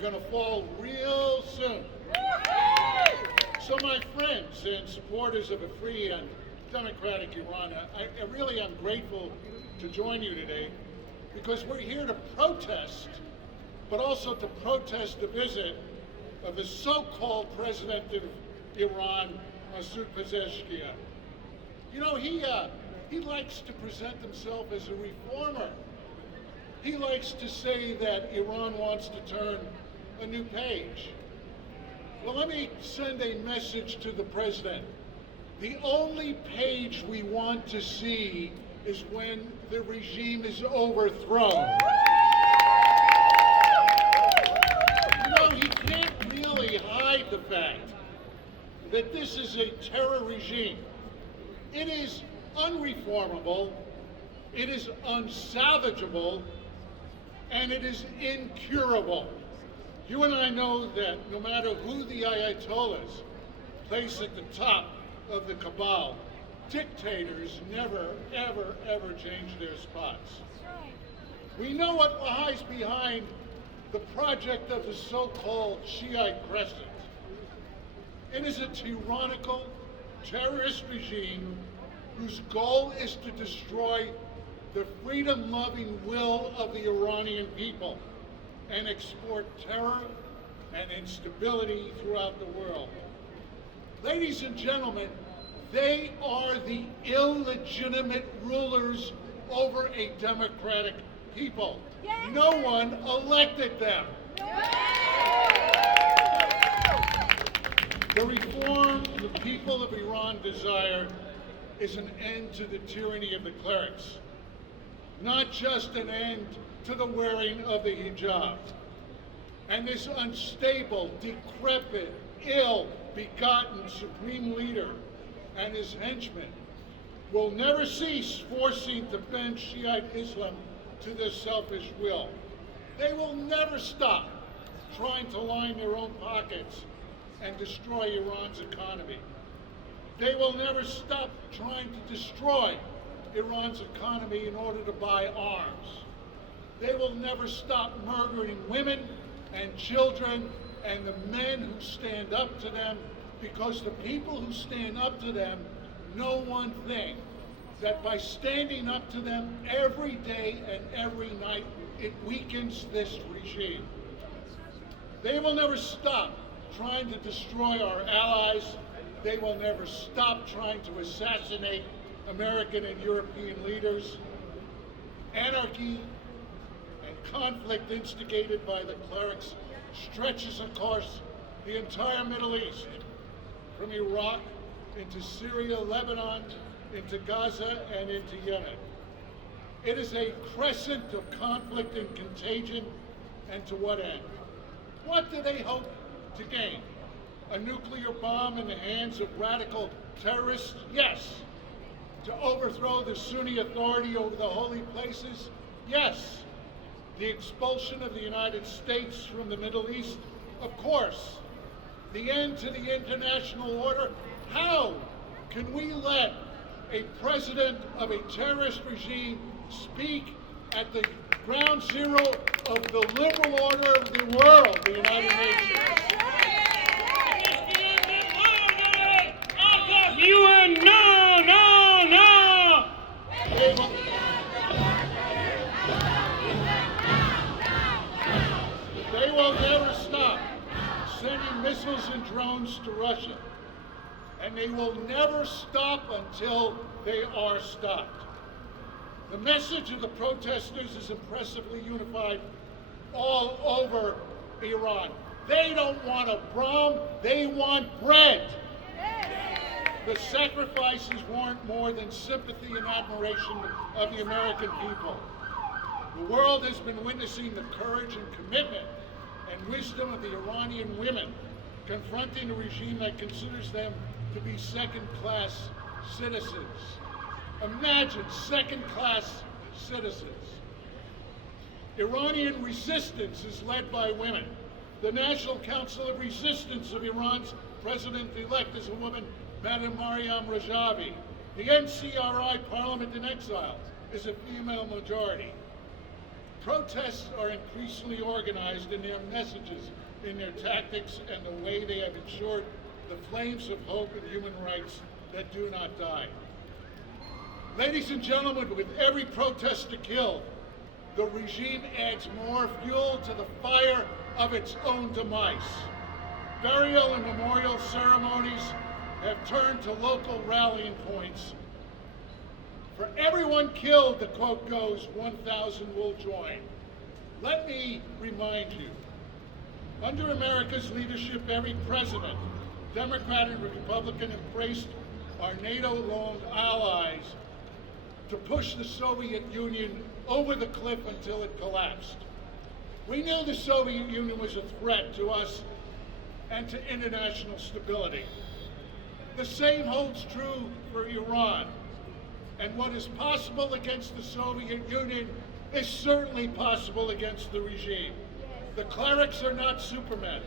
they're going to fall real soon. So my friends and supporters of a free and democratic Iran, I really am grateful to join you today because we're here to protest, but also to protest the visit of the so-called president of Iran, Masoud Pezeshkian. You know, he likes to present himself as a reformer. He likes to say that Iran wants to turn a new page. Well, let me send a message to the president. The only page we want to see is when the regime is overthrown. You know, he can't really hide the fact that this is a terror regime. It is unreformable, it is unsalvageable, and it is incurable. You and I know that no matter who the Ayatollahs place at the top of the cabal, dictators never, ever, ever change their spots. We know what lies behind the project of the so-called Shiite Crescent. It is a tyrannical, terrorist regime whose goal is to destroy the freedom-loving will of the Iranian people and export terror and instability throughout the world. Ladies and gentlemen, they are the illegitimate rulers over a democratic people. Yes. No one elected them. The reform the people of Iran desire is an end to the tyranny of the clerics, not just an end to the wearing of the hijab. And this unstable, decrepit, ill-begotten supreme leader and his henchmen will never cease forcing to bend Shiite Islam to their selfish will. They will never stop trying to line their own pockets and destroy Iran's economy. They will never stop trying to destroy Iran's economy in order to buy arms. They will never stop murdering women and children and the men who stand up to them, because the people who stand up to them know one thing, that by standing up to them every day and every night, it weakens this regime. They will never stop trying to destroy our allies. They will never stop trying to assassinate American and European leaders. Anarchy and conflict instigated by the clerics stretches across the entire Middle East, from Iraq into Syria, Lebanon, into Gaza, and into Yemen. It is a crescent of conflict and contagion, and to what end? What do they hope to gain? A nuclear bomb in the hands of radical terrorists? Yes. To overthrow the Sunni authority over the holy places? Yes. The expulsion of the United States from the Middle East? Of course. The end to the international order? How can we let a president of a terrorist regime speak at the ground zero of the liberal order of the world, the United Nations? UN, no, no, no! They will never stop sending missiles and drones to Russia. And they will never stop until they are stopped. The message of the protesters is impressively unified all over Iran. They don't want a bomb, they want bread. The sacrifices warrant more than sympathy and admiration of the American people. The world has been witnessing the courage and commitment and wisdom of the Iranian women confronting a regime that considers them to be second-class citizens. Imagine second-class citizens. Iranian resistance is led by women. The National Council of Resistance of Iran's president-elect is a woman, Madam Mariam Rajavi. The NCRI Parliament in Exile is a female majority. protests are increasingly organized in their messages, in their tactics, and the way they have ensured the flames of hope and human rights that do not die. Ladies and gentlemen, with every protester killed, the regime adds more fuel to the fire of its own demise. Burial and memorial ceremonies have turned to local rallying points. For everyone killed, the quote goes, 1,000 will join. Let me remind you, under America's leadership, every president, Democrat and Republican, embraced our NATO-loaned allies to push the Soviet Union over the cliff until it collapsed. We knew the Soviet Union was a threat to us and to international stability. The same holds true for Iran. And what is possible against the Soviet Union is certainly possible against the regime. The clerics are not supermen.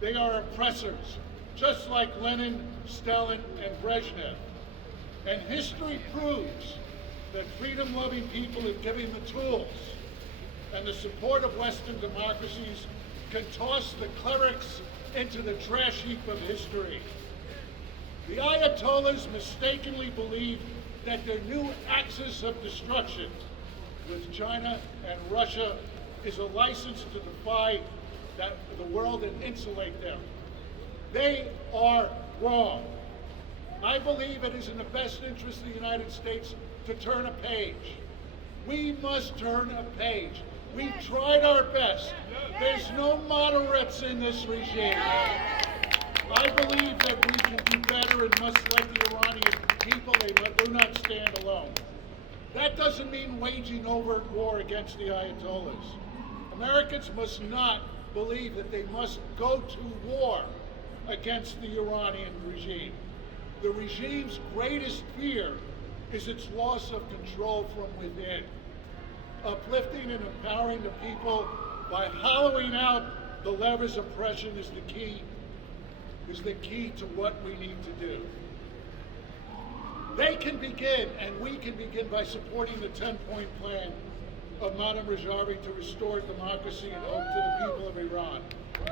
They are oppressors, just like Lenin, Stalin, and Brezhnev. And history proves that freedom-loving people, if given the tools and the support of Western democracies, can toss the clerics into the trash heap of history. The Ayatollahs mistakenly believe that their new axis of destruction with China and Russia is a license to defy the world and insulate them. They are wrong. I believe it is in the best interest of the United States to turn a page. We must turn a page. We tried our best. There's no moderates in this regime. I believe that we can do better and must like the Iranian people, they do not stand alone. That doesn't mean waging overt war against the Ayatollahs. Americans must not believe that they must go to war against the Iranian regime. The regime's greatest fear is its loss of control from within. Uplifting and empowering the people by hollowing out the levers of oppression is the key to what we need to do. They can begin, and we can begin, by supporting the 10-point plan of Madam Rajavi to restore democracy and hope to the people of Iran.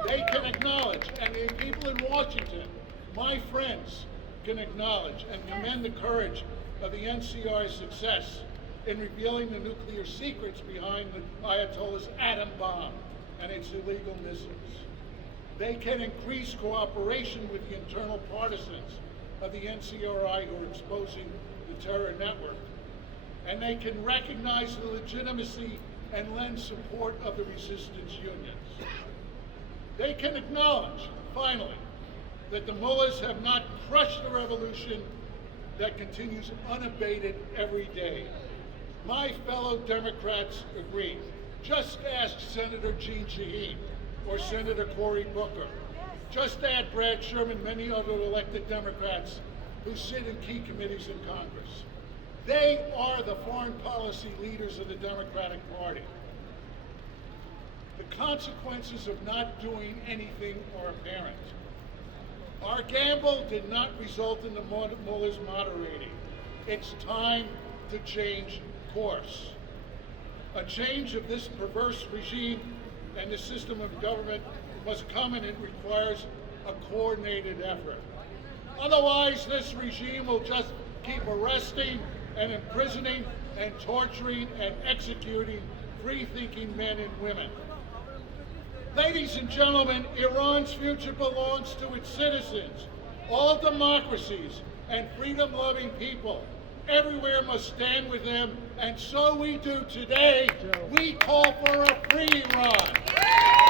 They can acknowledge, and the people in Washington, my friends, can acknowledge and commend the courage of the NCR's success in revealing the nuclear secrets behind the Ayatollah's atom bomb and its illegal missiles. They can increase cooperation with the internal partisans of the NCRI who are exposing the terror network. And they can recognize the legitimacy and lend support of the resistance unions. They can acknowledge, finally, that the mullahs have not crushed the revolution that continues unabated every day. My fellow Democrats agree. Just ask Senator Jeanne Shaheen or Senator Cory Booker. Just add Brad Sherman, many other elected Democrats who sit in key committees in Congress. They are the foreign policy leaders of the Democratic Party. The consequences of not doing anything are apparent. Our gamble did not result in the mullahs moderating. It's time to change course. A change of this perverse regime and the system of government must come, and it requires a coordinated effort. Otherwise, this regime will just keep arresting and imprisoning and torturing and executing free-thinking men and women. Ladies and gentlemen, Iran's future belongs to its citizens. All democracies and freedom-loving people everywhere must stand with them, and so we do today. We call for a free Iran.